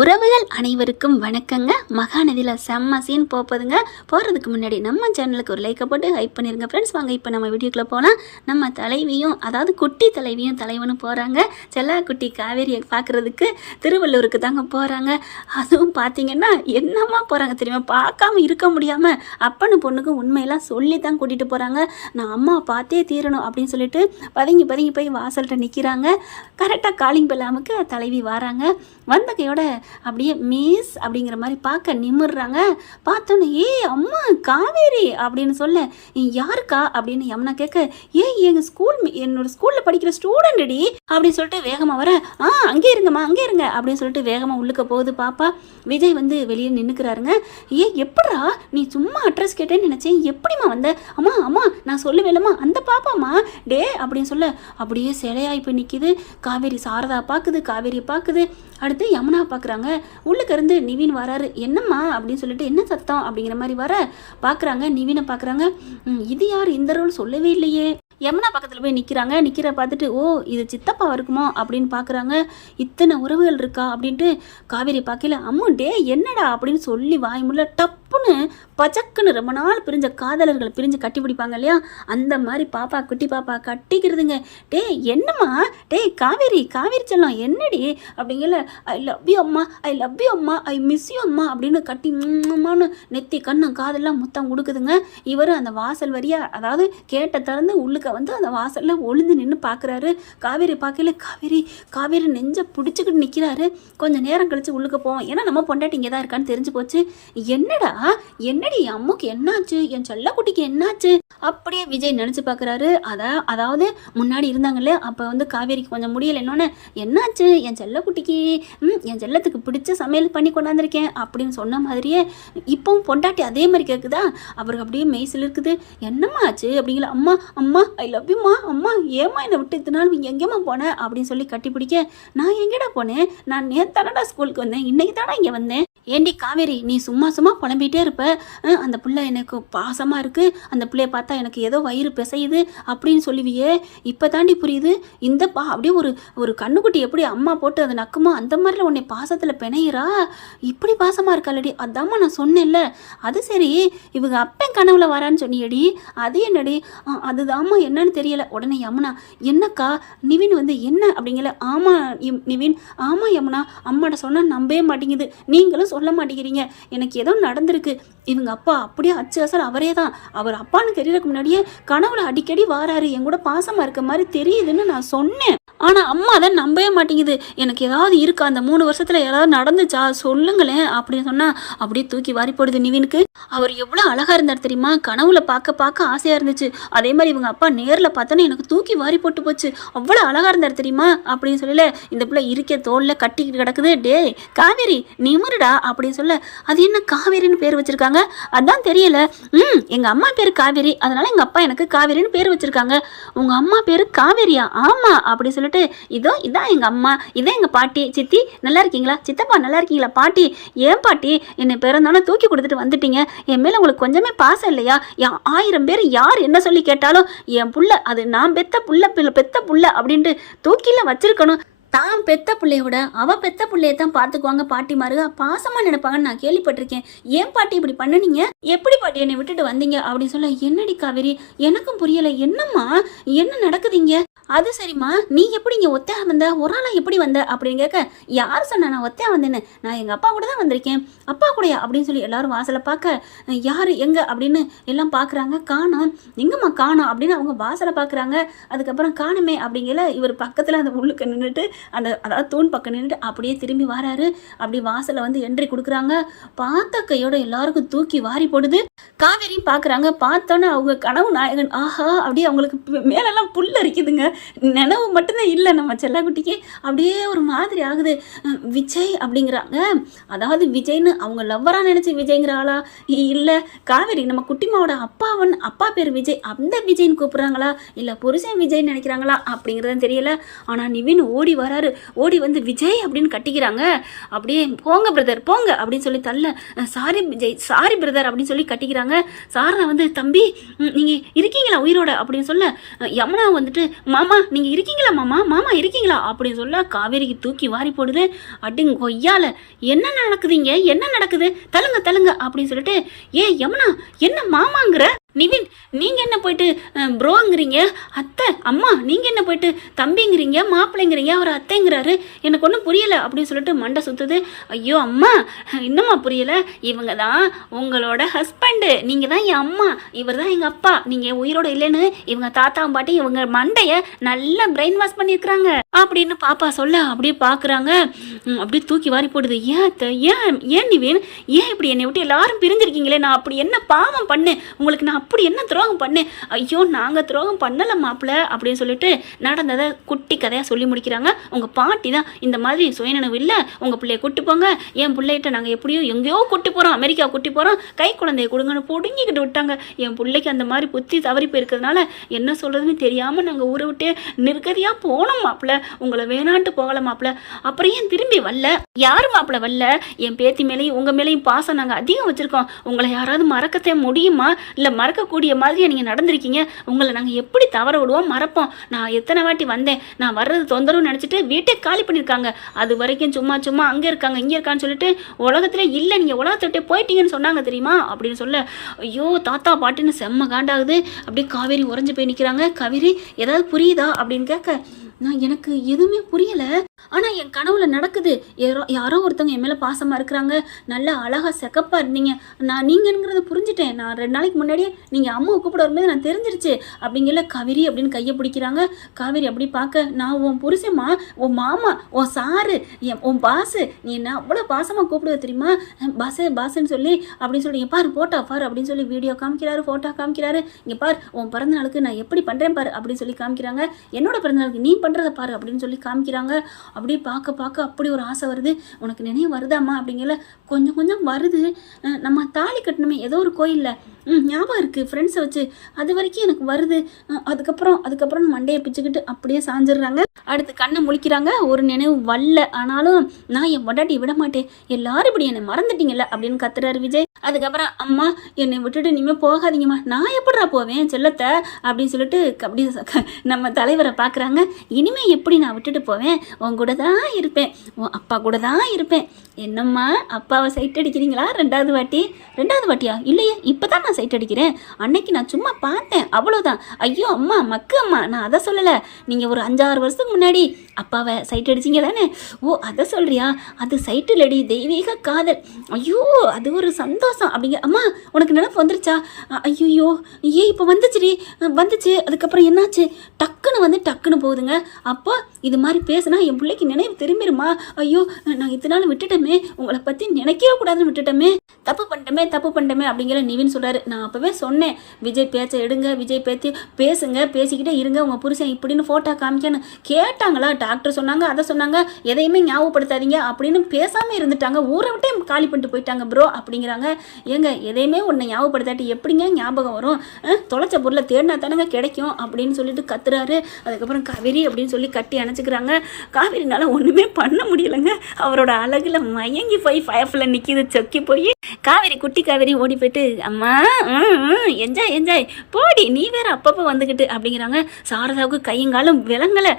உறவுகள் அனைவருக்கும் வணக்கங்க. மகாநதியில் செம்ம சீன் போகுதுங்க. போகிறதுக்கு முன்னாடி நம்ம சேனலுக்கு ஒரு லைக்கை போட்டு ஹைப் பண்ணிருங்க ஃப்ரெண்ட்ஸ். வாங்க இப்போ நம்ம வீடியோக்குள்ளே போனால் நம்ம தலைவியும் அதாவது குட்டி தலைவியும் தலைவனும் போகிறாங்க செல்லா குட்டி காவேரியை பார்க்குறதுக்கு திருவள்ளூருக்கு தாங்க போகிறாங்க. அதுவும் பார்த்தீங்கன்னா என்னம்மா போகிறாங்க தெரியுமா, பார்க்காம இருக்க முடியாமல் அப்பனு பொண்ணுக்கும் உண்மையெல்லாம் சொல்லி தான் கூட்டிகிட்டு போகிறாங்க. நான் அம்மா பார்த்தே தீரணும் அப்படின்னு சொல்லிட்டு பதுங்கி போய் வாசல்கிட்ட நிற்கிறாங்க. கரெக்டாக காலிங் பெல்லாமுக்கு தலைவி வராங்க. வந்த கையோட அப்படியே மிஸ் அப்படிங்கிற மாதிரி பார்க்க நிமிடுறாங்க. பார்த்தோன்னே அம்மா காவேரி அப்படின்னு சொல்ல, யாருக்கா அப்படின்னு யமுனா கேட்க, என்னோட ஸ்கூலில் படிக்கிற ஸ்டூடெண்ட்டடி அப்படின்னு சொல்லிட்டு வேகமாக வர, அங்கே இருங்கம்மா அங்கே இருங்க அப்படின்னு சொல்லிட்டு வேகமாக உள்ளுக்க போகுது பாப்பா. விஜய் வந்து வெளியே நின்றுக்கிறாருங்க. எப்படா நீ சும்மா அட்ரஸ் கேட்டேன்னு நினச்சேன், எப்படிம்மா வந்த? அம்மா நான் சொல்லுவேலம்மா அந்த பாப்பாம்மா டே அப்படின்னு சொல்ல அப்படியே சிலையாகி போய் நிற்கிது. காவேரி சாரதா பார்க்குது, காவேரியை பார்க்குது, அடுத்து யமுனா பார்க்குறாங்க. உள்ளுக்கு இருந்து நிவின் வராரு. என்னம்மா அப்படின்னு சொல்லிட்டு என்ன சத்தம் அப்படிங்கிற மாதிரி வர பார்க்குறாங்க. நிவினை பார்க்குறாங்க. இது யார் இந்த ரோல் சொல்லவே இல்லையே. யமுனா பக்கத்தில் போய் நிற்கிற பார்த்துட்டு இது சித்தப்பா இருக்குமோ அப்படின்னு பார்க்குறாங்க. இத்தனை உறவுகள் இருக்கா அப்படின்ட்டு காவேரி பார்க்கல. டே என்னடா அப்படின்னு சொல்லி வாய் முள்ள டப்புன்னு பச்சக்குன்னு ரொம்ப நாள் பிரிஞ்ச காதலர்கள் பிரிஞ்சு கட்டி பிடிப்பாங்க இல்லையா, அந்த மாதிரி பாப்பா குட்டி பாப்பா கட்டிக்கிறதுங்க. டே என்னம்மா, டே காவேரி செல்லம் என்னடி அப்படிங்கல, ஐ லவ் யூ அம்மா ஐ மிஸ் யூ அம்மா அப்படின்னு கட்டி நெத்தி கண்ணம் காதெல்லாம் முத்தம் கொடுக்குதுங்க. இவர் அந்த வாசல் வரியா அதாவது கேட்ட திறந்து உள்ளுக்கு வந்து அந்த வாசல்ல ஒளிந்து நின்று பார்க்குறாரு. காவேரி பார்க்கல. காவேரி நெஞ்ச பிடிச்சிக்கிட்டு நிற்கிறாரு. கொஞ்சம் நேரம் கழிச்சு உள்ளுக்க போவோம், ஏன்னா நம்ம பொண்டாட்டி இங்கே தான் இருக்கான்னு தெரிஞ்சு போச்சு. என்னடி அம்முக்கு என்னாச்சு, என் செல்ல குட்டிக்கு என்னாச்சு அப்படியே விஜய் நினச்சி பார்க்குறாரு. அதாவது முன்னாடி இருந்தாங்க இல்லையா, அப்போ வந்து காவேரிக்கு கொஞ்சம் முடியலை. என்னொன்னு என்னாச்சு, என் செல்ல குட்டிக்கு என் செல்லத்துக்கு பிடிச்ச சமையல் பண்ணி கொண்டாந்துருக்கேன் அப்படின்னு சொன்ன மாதிரியே இப்போவும் பொண்டாட்டி அதே மாதிரி கேட்குதா. அவருக்கு அப்படியே மெய்சில் இருக்குது. என்னம்மா ஆச்சு அப்படிங்களா. அம்மா ஐ லவ் யூம்மா, அம்மா ஏம்மா என்னை விட்டு இத்தனை நாள் நீங்கள் எங்கேம்மா போனேன் அப்படின்னு சொல்லி கட்டி பிடிக்க, நான் எங்கேடா போனேன், நான் நேத்தானடா ஸ்கூலுக்கு வந்தேன், இன்னைக்கு தானே இங்கே வந்தேன். ஏண்டி காவேரி நீ சும்மா புலம்பிகிட்டே இருப்ப, அந்த பிள்ளை எனக்கு பாசமாக இருக்குது, அந்த பிள்ளைய பார்த்தா எனக்கு ஏதோ வயிறு பிசையுது அப்படின்னு சொல்லுவியே, இப்போ தாண்டி புரியுது. அப்படியே ஒரு கண்ணுக்குட்டி எப்படி அம்மா போட்டு அதை நக்குமோ அந்த மாதிரில உன்னை பாசத்தில் பிணையிறா, இப்படி பாசமாக இருக்காளடி. அதாம்மா நான் சொன்னேன்ல. அது சரி, இவங்க அப்பன் கனவுல வரான்னு சொன்னியடி, அது என்னடி? அதுதாம்மா என்னன்னு தெரியல. உடனே யமுனா, என்னக்கா நிவின் வந்து என்ன அப்படிங்கல. நிவின் ஆமாம் யமுனா, அம்மாட்ட சொன்னால் நம்பவே மாட்டேங்குது, நீங்களும் சொல்ல மாட்டேங்கிறீங்க, எனக்கு ஏதோ நடந்திருக்கு. இவங்க அப்பா அப்படியே அச்சு அசல் அவரே தான். அவர் அப்பான்னு தெரியறதுக்கு முன்னாடியே கனவுல அடிக்கடி வாராரு, என் கூட பாசமா இருக்க மாதிரி தெரியுதுன்னு நான் சொன்னேன். ஆனால் அம்மா அதை நம்பவே மாட்டேங்குது. எனக்கு ஏதாவது இருக்கா, அந்த 3 வருஷத்தில் ஏதாவது நடந்துச்சா சொல்லுங்களேன் அப்படின்னு சொன்னால் அப்படியே தூக்கி வாரி போடுது நிவினுக்கு. அவர் எவ்வளோ அழகாக இருந்தார் தெரியுமா, கனவுல பார்க்க ஆசையாக இருந்துச்சு. அதே மாதிரி இவங்க அப்பா நேரில் பார்த்தோன்னே எனக்கு தூக்கி வாரி போட்டு போச்சு, அவ்வளோ அழகாக இருந்தார் தெரியுமா அப்படின்னு சொல்லல. இந்த பிள்ளை இருக்க தோளில் கட்டிக்கிட்டு கிடக்குது. டே காவேரி நிமிருடா அப்படின்னு சொல்ல, அது என்ன காவேரின்னு பேர் வச்சிருக்காங்க அதான் தெரியல. எங்கள் அம்மா பேர் காவேரி, அதனால எங்கள் அப்பா எனக்கு காவேரின்னு பேர் வச்சிருக்காங்க. உங்கள் அம்மா பேர் காவேரியா? ஆமாம் அப்படி சொல்லிட்டு, இதான் எங்கள் அம்மா, இதான் எங்கள் பாட்டி. சித்தி நல்லா இருக்கீங்களா, சித்தப்பா நல்லா இருக்கீங்களா, பாட்டி ஏன் பாட்டி என்னை பிறந்தானே தூக்கி கொடுத்துட்டு வந்துட்டீங்க, என் மேலே உங்களுக்கு கொஞ்சமே பாசம் இல்லையா? 1000 பேர் யார் என்ன சொல்லி கேட்டாலும் என் புள்ள அது நான் பெத்த புள்ள அப்படின்ட்டு தூக்கில வச்சிருக்கணும். தான் பெத்த பிள்ளையோட அவ பெத்த பிள்ளைய தான் பார்த்துக்குவாங்க பாட்டிமாருக, பாசமாக நினைப்பாங்கன்னு நான் கேள்விப்பட்டிருக்கேன். ஏன் பாட்டி இப்படி பண்ணுனீங்க, எப்படி பாட்டி என்னை விட்டுட்டு வந்தீங்க அப்படின்னு சொல்ல, என்னடி காவேரி எனக்கும் புரியலை, என்னம்மா என்ன நடக்குதுங்க? அது சரிம்மா, நீ எப்படி இங்கே ஒத்தையா வந்த, ஒரு ஆளாக எப்படி வந்த அப்படின்னு கேட்க, யார் சொன்ன நான் ஒத்தையா வந்தேன்னு, நான் எங்கள் அப்பா கூட தான் வந்திருக்கேன். அப்பா கூடயா அப்படின்னு சொல்லி எல்லாரும் வாசலை பார்க்க, யார் எங்கே அப்படின்னு எல்லாம் பார்க்குறாங்க. காணோம், எங்கம்மா காணோம் அப்படின்னு அவங்க வாசலை பார்க்குறாங்க. அதுக்கப்புறம் காணுமே அப்படிங்கல இவர் பக்கத்தில் அந்த உள்ளுக்கு நின்றுட்டு அதாவது தூண் பக்கம் நின்றுட்டு அப்படியே திரும்பி வராரு. அப்படி வாசலை வந்து என்ட்ரி கொடுக்குறாங்க. பார்த்த கையோட எல்லாருக்கும் தூக்கி வாரி போடுது. காவேரியும் பார்க்குறாங்க. பார்த்தோன்னே அவங்க கனவு நாயகன், ஆஹா அப்படியே அவங்களுக்கு மேலெல்லாம் புல் அரிக்குதுங்க. நினைவு மட்டும்தான் இல்லை நம்ம செல்லக்குட்டிக்கு, அப்படியே ஒரு மாதிரி ஆகுது. விஜய் அப்படிங்கிறாங்க. அதாவது விஜய்னு அவங்க லவ்வராக நினச்சி விஜய்ங்கிற ஆளா, இல்லை காவேரி நம்ம குட்டிமாவோட அப்பா பேர் விஜய், அந்த விஜய்னு கூப்பிட்றாங்களா, இல்லை புருஷன் விஜய்னு நினைக்கிறாங்களா அப்படிங்கிறதும் தெரியல. ஆனால் நிவின் ஓடி வராரு. ஓடி வந்து விஜய் அப்படின்னு கட்டிக்கிறாங்க. அப்படியே போங்க பிரதர் போங்க அப்படின்னு சொல்லி தள்ள, சாரி விஜய் சாரி பிரதர் அப்படின்னு சொல்லி கட்டிக்கிறாங்க. சாரா வந்து தம்பி நீங்கள் இருக்கீங்களா உயிரோட அப்படின்னு சொல்ல, யமுனா வந்துட்டு மாமா மாமா நீங்கள் இருக்கீங்களா மாமா, மாமா இருக்கீங்களா அப்படின்னு சொல்ல காவேரிக்கு தூக்கி வாரி போடுது. அடிங்க கொய்யால, என்ன நடக்குதுங்க, என்ன நடக்குது, தள்ளுங்க தள்ளுங்க அப்படின்னு சொல்லிட்டு, ஏ யமுனா என்ன மாமாங்கிற, நிவின் நீங்கள் என்ன போயிட்டு ப்ரோங்கிறீங்க, அத்தை அம்மா நீங்கள் என்ன போயிட்டு தம்பிங்கிறீங்க, மாப்பிள்ளைங்கிறீங்க, அவர் அத்தைங்கிறாரு, எனக்கு ஒன்றும் புரியலை அப்படின்னு சொல்லிட்டு மண்டை சுற்றுது. ஐயோ அம்மா இன்னும்மா புரியலை, இவங்க தான் உங்களோட ஹஸ்பண்டு, நீங்கள் தான் என் அம்மா, இவர் தான் எங்கள் அப்பா, நீங்கள் உயிரோடு இல்லைன்னு இவங்க தாத்தா பாட்டி இவங்க மண்டையை நல்லா பிரெயின் வாஷ் பண்ணியிருக்கிறாங்க அப்படின்னு பாப்பா சொல்ல அப்படியே பார்க்குறாங்க. அப்படியே தூக்கி வாரி போடுது. ஏன் ஏன் நிவின், ஏன் இப்படி என்னை விட்டு எல்லாரும் பிரிஞ்சிருக்கீங்களே, நான் அப்படி என்ன பாவம் பண்ணேன் உங்களுக்கு, நான் அப்படி என்ன துரோகம் பண்ணேன், ஐயோ நாங்கள் துரோகம் பண்ணலை மாப்பிள்ள அப்படின்னு சொல்லிட்டு நடந்ததை குட்டி கதையாக சொல்லி முடிக்கிறாங்க. உங்கள் பாட்டி தான் இந்த மாதிரி சுயநினைவு இல்லை, உங்கள் பிள்ளைய கூட்டி போங்க, என் பிள்ளைகிட்ட நாங்கள் எப்படியோ எங்கேயோ கூட்டி போகிறோம், அமெரிக்கா கூட்டி போகிறோம், கை குழந்தைய கொடுங்கன்னு பிடுங்கிக்கிட்டு விட்டாங்க. என் பிள்ளைக்கு அந்த மாதிரி புத்தி தவறி போயிருக்கிறதுனால என்ன சொல்கிறதுன்னு தெரியாமல் நாங்கள் ஊரை விட்டு நிர்கதியாக போனோம் மாப்பிள்ள, உங்களை வேணான்ட்டு போகல மாப்பிள்ள, அப்புறம் ஏன் திரும்பி வரல, யார் மாப்பிள்ள வரல, என் பேத்தி மேலேயும் உங்கள் மேலேயும் பாசம் நாங்கள் அதிகம் வச்சுருக்கோம், உங்களை யாராவது மறக்கத்தே முடியுமா, இல்லை மறக்கக்கூடிய மாதிரியே நீங்கள் நடந்திருக்கீங்க, உங்களை நாங்கள் எப்படி தவற விடுவோம், மறப்போம், நான் எத்தனை வாட்டி வந்தேன், நான் வர்றது தொந்தரவு நினச்சிட்டு வீட்டை காலி பண்ணியிருக்காங்க, அது வரைக்கும் சும்மா சும்மா அங்கே இருக்காங்க இங்கே இருக்கான்னு சொல்லிட்டு உலகத்தில் இல்லை, நீங்கள் உலகத்தை விட்டே போயிட்டீங்கன்னு சொன்னாங்க தெரியுமா அப்படின்னு சொல்ல, ஐயோ தாத்தா பாட்டுன்னு செம்ம காண்டாகுது. அப்படியே காவேரி உறைஞ்சு போய் நிற்கிறாங்க. காவேரி ஏதாவது புரியுதா அப்படின்னு கேட்க, நான் எனக்கு எதுவுமே புரியலை, ஆனால் என் கனவுல நடக்குது, யாரோ ஒருத்தவங்க என் மேலே பாசமாக இருக்கிறாங்க, நல்லா அழகாக செக்கப்பாக இருந்தீங்க, நான் நீங்கங்கிறத புரிஞ்சுட்டேன், நான் 2 நாளைக்கு முன்னாடியே நீங்கள் அம்மாவை கூப்பிட வரும்போது நான் தெரிஞ்சிருச்சு அப்படிங்கல காவேரி அப்படின்னு கையை பிடிக்கிறாங்க. காவேரி அப்படி பார்க்க, நான் உன் புருஷம்மா, உன் மாமா, உன் சாரு, உன் பாசு, நீ என்ன அவ்வளோ பாசமாக கூப்பிடுவ தெரியுமா, பாசுன்னு சொல்லி அப்படின்னு சொல்லி, இங்கே பாரு போட்டோ பாரு அப்படின்னு சொல்லி வீடியோ காமிக்கிறாரு, ஃபோட்டோ காமிக்கிறாரு, இங்கே பார் உன் பிறந்த நாளுக்கு நான் எப்படி பண்ணுறேன் பாரு அப்படின்னு சொல்லி காமிக்கிறாங்க, என்னோட பிறந்த நாளுக்கு நீ பண்ணுறதை பாரு அப்படின்னு சொல்லி காமிக்கிறாங்க. அப்படியே பார்க்க அப்படி ஒரு ஆசை வருது. உனக்கு நினைவு வருதாம்மா அப்படிங்கல, கொஞ்சம் கொஞ்சம் வருது. நம்ம தாலி கட்டணுமே ஏதோ ஒரு கோயிலில், ஞாபகம் இருக்குது ஃப்ரெண்ட்ஸை வச்சு, அது வரைக்கும் எனக்கு வருது. அதுக்கப்புறம் மண்டையை பிச்சுக்கிட்டு அப்படியே சாஞ்சிடுறாங்க. அடுத்து கண்ணை முழிக்கிறாங்க. ஒரு நினைவு வரல, ஆனாலும் நான் என் பொண்டாட்டி விட மாட்டேன், எல்லாரும் இப்படி என்னை மறந்துட்டீங்கல்ல அப்படின்னு கத்துறாரு விஜய். அதுக்கப்புறம் அம்மா என்னை விட்டுட்டு இனிமேல் போகாதீங்கம்மா, நான் எப்படா போவேன் செல்லத்தை அப்படின்னு சொல்லிட்டு அப்படி நம்ம தலைவரை பார்க்குறாங்க. இனிமேல் எப்படி நான் விட்டுட்டு போவேன், உன் கூட தான் இருப்பேன், உன் அப்பா கூட தான் இருப்பேன். என்னம்மா அப்பாவை சைட் அடிக்கிறீங்களா? ரெண்டாவது வாட்டியா? இல்லையே, இப்போ தான் நான் சைட் அடிக்கிறேன், அன்னைக்கு நான் சும்மா பார்த்தேன் அவ்வளோதான். ஐயோ அம்மா மக்கு அம்மா, நான் அதை சொல்லலை, நீங்கள் ஒரு 5-6 வருஷத்துக்கு முன்னாடி அப்பாவை சைட் அடிச்சிங்க தானே? ஓ அதை சொல்கிறியா? அது சைட்டு இல்லடி, தெய்வீக காதல். ஐயோ அது ஒரு சந்தோஷம் அப்படிங்க. அம்மா உனக்கு நினைப்பு வந்துருச்சா? ஐயோ இப்போ வந்துச்சு. அதுக்கப்புறம் என்னாச்சு? டக்குன்னு போகுதுங்க. அப்போ இது மாதிரி பேசுனா என் பிள்ளைக்கு நினைவு திரும்பிடுமா? ஐயோ நான் இத்தனை நாள் விட்டுட்டோமே, உங்களை பற்றி நினைக்கவே கூடாதுன்னு விட்டுட்டோமே, தப்பு பண்ணிட்டோமே அப்படிங்கிற நிவின் சொல்கிறாரு. நான் அப்போவே சொன்னேன், விஜய் பேச்சை எடுங்க, விஜய் பேத்தி பேசுங்க, பேசிக்கிட்டே இருங்க, உங்கள் புருஷன் இப்படின்னு ஃபோட்டோ காமிக்கன்னு கேட்டாங்களா? டாக்டர் சொன்னாங்க, அதை சொன்னாங்க, எதையுமே ஞாபகப்படுத்தாதீங்க அப்படின்னு பேசாமல் இருந்துட்டாங்க, ஊரை விட்டே காலி பண்ணிட்டு போயிட்டாங்க ப்ரோ அப்படிங்கிறாங்க. ஏங்க எதையுமே ஒன்றை ஞாபகப்படுத்தாட்டி எப்படிங்க ஞாபகம் வரும்? தொலைச்ச பொருளை தேடினா தானங்க கிடைக்கும் அப்படின்னு சொல்லிட்டு கத்துறாரு. அதுக்கப்புறம் காவேரி அப்படின்னு சொல்லி கட்டி அணைச்சிக்கிறாங்க. காவேரினால ஒன்றுமே பண்ண முடியலைங்க. அவரோட அழகில் மயங்கி போய் ஃபயர்ஃபுல்ல நிற்கிது, சொக்கி போய் காவேரி, குட்டி காவேரி ஓடி போயிட்டு, அம்மா என்ஜாய் போடி, நீ வேற அப்பப்போ வந்துக்கிட்டு அப்படிங்கிறாங்க. சாரதாவுக்கு கையங்காலும் விலங்கலை.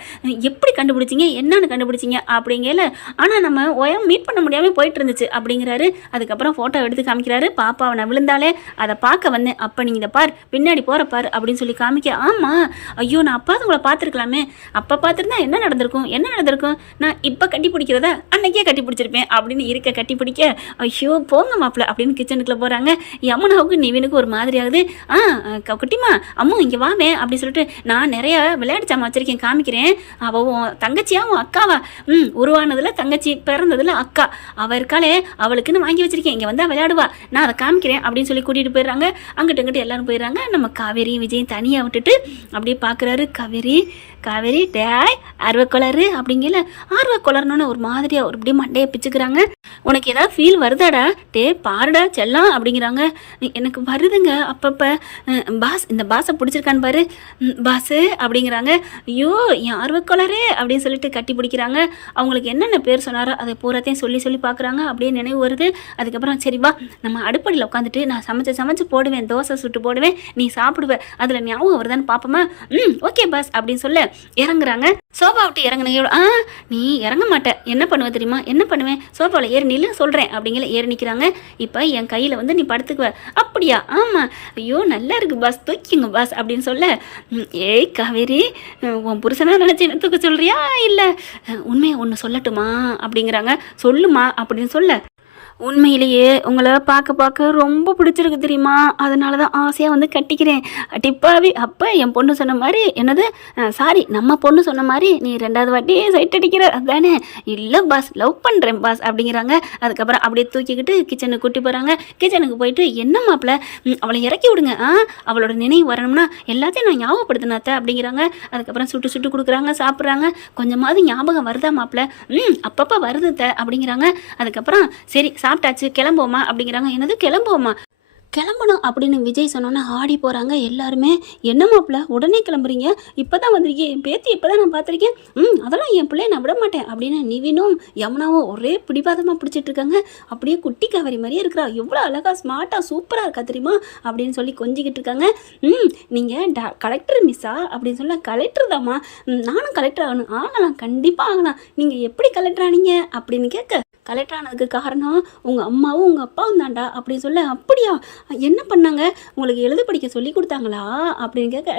எப்படி கண்டுபிடிச்சிங்க, என்னன்னு கண்டுபிடிச்சிங்க அப்படிங்கல, ஆனால் நம்ம மீட் பண்ண முடியாமல் போயிட்டு இருந்துச்சு அப்படிங்கிறாரு. அதுக்கப்புறம் ஃபோட்டோ எடுத்து காமிக்கிறாரு. பாப்பாவை நான் விழுந்தாலே அதை பார்க்க வந்தேன், அப்போ நீங்கள் இதை பார், பின்னாடி போகிற பார் அப்படின்னு சொல்லி காமிக்க. ஆமாம், ஐயோ நான் அப்பா உங்களை பார்த்துருக்கலாமே, அப்போ பார்த்துருந்தா என்ன நடந்திருக்கும், நான் இப்போ கட்டி பிடிக்கிறதா அன்னைக்கே கட்டி பிடிச்சிருப்பேன் அப்படின்னு இருக்க கட்டி பிடிக்க. ஐயோ போங்க மாப்பிள்ள அப்படின்னு கிச்சனுக்குள்ளே போகிறாங்க. யமுனாவுக்கு நிவினுக்கு ஒரு மாதிரி ஆகுது. குட்டிமா அம்மு இங்கே வாவேன் அப்படின்னு சொல்லிட்டு, நான் நிறைய விளையாட்டு சாமான் வச்சிருக்கேன் காமிக்கிறேன், அவள் தங்கச்சியா உன் அக்காவா? உருவானதில் தங்கச்சி, பிறந்ததில் அக்கா, அவள் இருக்காளே அவளுக்குன்னு வாங்கி வச்சிருக்கேன், இங்கே வந்தால் விளையாடுவா, நான் அதை காமிக்கிறேன் அப்படின்னு சொல்லி கூட்டிகிட்டு போயிடுறாங்க. அங்கிட்டு எல்லாரும் போயிடுறாங்க. நம்ம காவேரியும் விஜயும் தனியாக விட்டுட்டு அப்படியே பார்க்குறாரு. காவேரி டேய் ஆர்வக்கொளரு அப்படிங்கல. ஆர்வக்கொளர்னு ஒரு மாதிரியா ஒரு இப்படி மண்டையை பிச்சுக்கிறாங்க. உனக்கு ஏதாவது ஃபீல் வருதாடா? டே பாருடா செல்லாம் அப்படிங்கிறாங்க. எனக்கு வருதுங்க அப்பப்போ. இந்த பாஸை பிடிச்சிருக்கான்னு பாரு பாஸு அப்படிங்கிறாங்க. ஐயோ என் ஆர்வக்கொளரே அப்படின்னு சொல்லிட்டு கட்டி பிடிக்கிறாங்க. அவங்களுக்கு என்னென்ன பேர் சொன்னாரோ அதை பூராத்தையும் சொல்லி பார்க்குறாங்க. அப்படியே நினைவு வருது. அதுக்கப்புறம் சரி வா நம்ம அடுப்படியில் உட்காந்துட்டு நான் சமைச்சு போடுவேன், தோசை சுட்டு போடுவேன், நீ சாப்பிடுவேன், அதில் ஞாபகம் வருதான்னு பார்ப்போமா? ஓகே பாஸ் அப்படின்னு சொல்ல இறங்குறாங்க. சோஃபா விட்டு இறங்குனீங்க. நீ இறங்க மாட்ட, என்ன பண்ணுவ தெரியுமா? என்ன பண்ணுவேன், சோஃபாவில் ஏறி நில்லு சொல்கிறேன் அப்படிங்கிற ஏறி நிற்கிறாங்க. இப்போ என் கையில் வந்து நீ படுத்துக்குவ. அப்படியா? ஆமாம். ஐயோ நல்லா இருக்கு பாஸ், தூக்கிங்க பாஸ் அப்படின்னு சொல்ல, ஏய் காவேரி, உன் புருஷனா நினச்சி என்ன தூக்க சொல்கிறியா இல்லை உண்மையை ஒன்று சொல்லட்டுமா அப்படிங்கிறாங்க. சொல்லுமா அப்படின்னு சொல்ல, உண்மையிலேயே உங்களை பார்க்க ரொம்ப பிடிச்சிருக்கு தெரியுமா, அதனால தான் ஆசையாக வந்து கட்டிக்கிறேன். டிப்பாவி அப்போ என் பொண்ணு சொன்ன மாதிரி, என்னது சாரி நம்ம பொண்ணு சொன்ன மாதிரி நீ 2வது வாட்டியே சைட் அடிக்கிற அதுதானே? இல்லை பாஸ், லவ் பண்ணுறேன் பாஸ் அப்படிங்கிறாங்க. அதுக்கப்புறம் அப்படியே தூக்கிக்கிட்டு கிச்சனுக்கு கூட்டி போகிறாங்க. கிச்சனுக்கு போயிட்டு, என்ன மாப்பிள்ள அவளை இறக்கி விடுங்க, அவளோட நினைவு வரணும்னா எல்லாத்தையும் நான் ஞாபகப்படுத்தினாத்த அப்படிங்கிறாங்க. அதுக்கப்புறம் சுட்டு சுட்டு கொடுக்குறாங்க, சாப்பிட்றாங்க. கொஞ்சமாவது ஞாபகம் வருதா மாப்பிள்ள? அப்பப்போ வருது அப்படிங்கிறாங்க. அதுக்கப்புறம் சரி சாப்பிட்டாச்சு கிளம்புவோமா அப்படிங்கிறாங்க. என்னது கிளம்புவோமா? கிளம்பணும் அப்படின்னு விஜய் சொன்னோன்னே ஆடி போகிறாங்க எல்லாருமே. என்ன மாப்பிள்ள உடனே கிளம்புறீங்க, இப்போ தான் வந்திருக்கேன், என் பேத்தி இப்போ தான் நான் பார்த்துருக்கேன், அதெல்லாம் என் பிள்ளைய நான் விட மாட்டேன் அப்படின்னு நிவினும் யமுனாவும் ஒரே பிடிவாதமாக பிடிச்சிட்டு இருக்காங்க. அப்படியே குட்டி காவேரி மாதிரியே இருக்கிறா, எவ்வளோ அழகாக ஸ்மார்ட்டாக சூப்பராக இருக்கா தெரியுமா அப்படின்னு சொல்லி கொஞ்சிக்கிட்டு இருக்காங்க. நீங்கள் கலெக்டர் மிஸ்ஸா அப்படின்னு சொல்ல, கலெக்டர் தாம்மா, நானும் கலெக்டர் ஆகணும். ஆகலாம், கண்டிப்பாக ஆகலாம். நீங்கள் எப்படி கலெக்டர் ஆனீங்க அப்படின்னு கேட்க, கலெக்டர் ஆனதுக்கு காரணம் உங்கள் அம்மாவும் உங்கள் அப்பாவும் தாண்டா அப்படின்னு சொல்ல, அப்படியா என்ன பண்ணாங்க, உங்களுக்கு எழுத படிக்க சொல்லி கொடுத்தாங்களா அப்படின்னு கேட்க,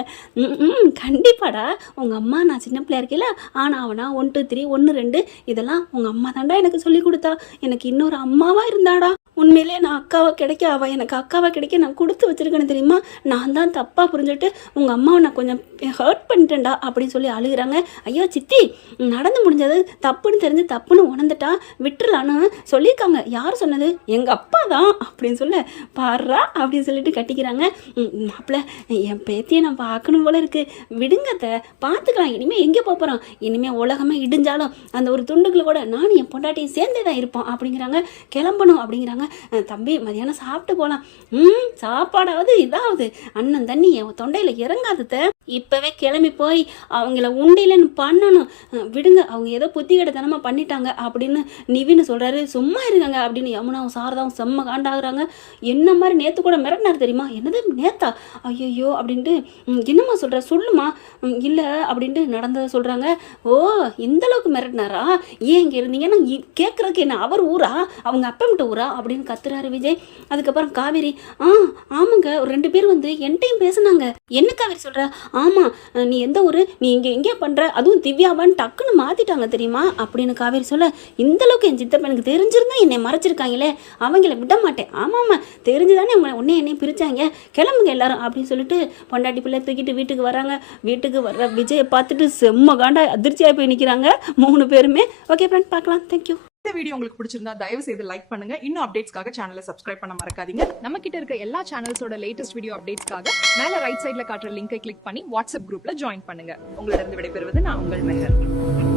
கண்டிப்பாடா, உங்கள் அம்மா நான் சின்ன பிள்ளையா இருக்கல ஆனால் அவனா 1 2 3 1 2 இதெல்லாம் உங்கள் அம்மா தாண்டா எனக்கு சொல்லி கொடுத்தா, எனக்கு இன்னொரு அம்மாவாக இருந்தாடா. உண்மையிலே நான் அக்காவை கிடைக்க, அவள் எனக்கு அக்காவை கிடைக்க நான் கொடுத்து வச்சுருக்கேன்னு தெரியுமா, நான் தான் தப்பாக புரிஞ்சுட்டு உங்கள் அம்மாவை நான் கொஞ்சம் ஹர்ட் பண்ணிட்டேன்டா அப்படின்னு சொல்லி அழுகிறாங்க. ஐயோ சித்தி, நடந்து முடிஞ்சது தப்புன்னு தெரிஞ்சு தப்புன்னு உணர்ந்துட்டா விட்டுறலான்னு சொல்லியிருக்காங்க. யார் சொன்னது? எங்கள் அப்பா தான் அப்படின்னு சொல்ல, பாடுறா அப்படின்னு சொல்லிட்டு கட்டிக்கிறாங்க. மாப்பிள்ள என் பேத்தியை நான் பார்க்கணும் போல இருக்குது, விடுங்கத்தை பார்த்துக்கலாம், இனிமேல் எங்கே போகிறோம், இனிமேல் உலகமே இடிஞ்சாலும் அந்த ஒரு துண்டுகளை கூட நானும் என் பொண்டாட்டியும் சேர்ந்தே தான் இருப்போம் அப்படிங்கிறாங்க. கிளம்பணும் அப்படிங்கிறாங்க. தம்பி மதியானம் சாப்பிட்டு போகலாம். சாப்பாடாவது இதாவது அண்ணன் தண்ணி என் தொண்டையில் இறங்காதத, இப்போவே கிளம்பி போய் அவங்கள உண்டிலன்னு பண்ணணும், விடுங்க, அவங்க ஏதோ புத்தி கிடத்தனமாக பண்ணிட்டாங்க அப்படின்னு நிவின்னு சொல்கிறாரு. சும்மா இருக்காங்க அப்படின்னு யமுனாவும் சாரதாவும் செம்ம காண்டாகிறாங்க. என்ன மாதிரி நேற்று கூட மிரட்டினார் தெரியுமா? என்னது நேத்தா? ஐயோ அப்படின்ட்டு, என்னம்மா சொல்கிற சொல்லுமா? இல்லை அப்படின்ட்டு நடந்ததை சொல்கிறாங்க. ஓ இந்தளவுக்கு மிரட்டினாரா? ஏன் இங்கே இருந்தீங்கன்னா கேட்குறதுக்கு என்ன அவர் ஊரா, அவங்க அப்பமிட்ட ஊரா அப்படின்னு கத்துறாரு விஜய். அதுக்கப்புறம் காவேரி, ஆமாங்க, ஒரு 2 பேர் வந்து என்கிட்டையும் பேசுனாங்க. என்ன காவேரி சொல்கிற? ஆமாம், நீ எந்த ஊர், நீ இங்கே எங்கே பண்ணுற, அதுவும் திவ்யாவான்னு டக்குன்னு மாற்றிட்டாங்க தெரியுமா அப்படின்னு காவேரி சொல்ல, இந்தளவுக்கு என் சித்தப்பனுக்கு தெரிஞ்சிருந்தா என்னை மறைச்சிருக்காங்களே, அவங்கள விட மாட்டேன். ஆமாம்மா, தெரிஞ்சுதானே அவங்க என்னையும் பிரித்தாங்க, கிளம்புங்க எல்லாரும் அப்படின்னு சொல்லிட்டு பொண்டாட்டி பிள்ளை தூக்கிட்டு வீட்டுக்கு வராங்க. வீட்டுக்கு வர்ற விஜயை பார்த்துட்டு செம்ம காண்டா அதிர்ச்சியாக போய் நிற்கிறாங்க 3 பேருமே. ஓகே ஃப்ரெண்ட், பார்க்கலாம். தேங்க்யூ. இந்த வீடியோ உங்களுக்கு பிடிச்சிருந்தா தயவு செய்து லைக் பண்ணுங்க. இன்னும் அப்டேட்ஸ்க்காக சேனலை சப்ஸ்கிரைப் பண்ண மறக்காதீங்க. நம்ம கிட்ட இருக்க எல்லா சேனல்ஸோட லேட்டஸ்ட் வீடியோ அப்டேட்ஸ்க்காக மேல ரைட் சைடுல காட்டுற லிங்கை கிளிக் பண்ணி வாட்ஸ்அப் குரூப்ல ஜாயின் பண்ணுங்க. உங்களிடம் விடைபெறுவது நான் உங்கள் மெஹர்.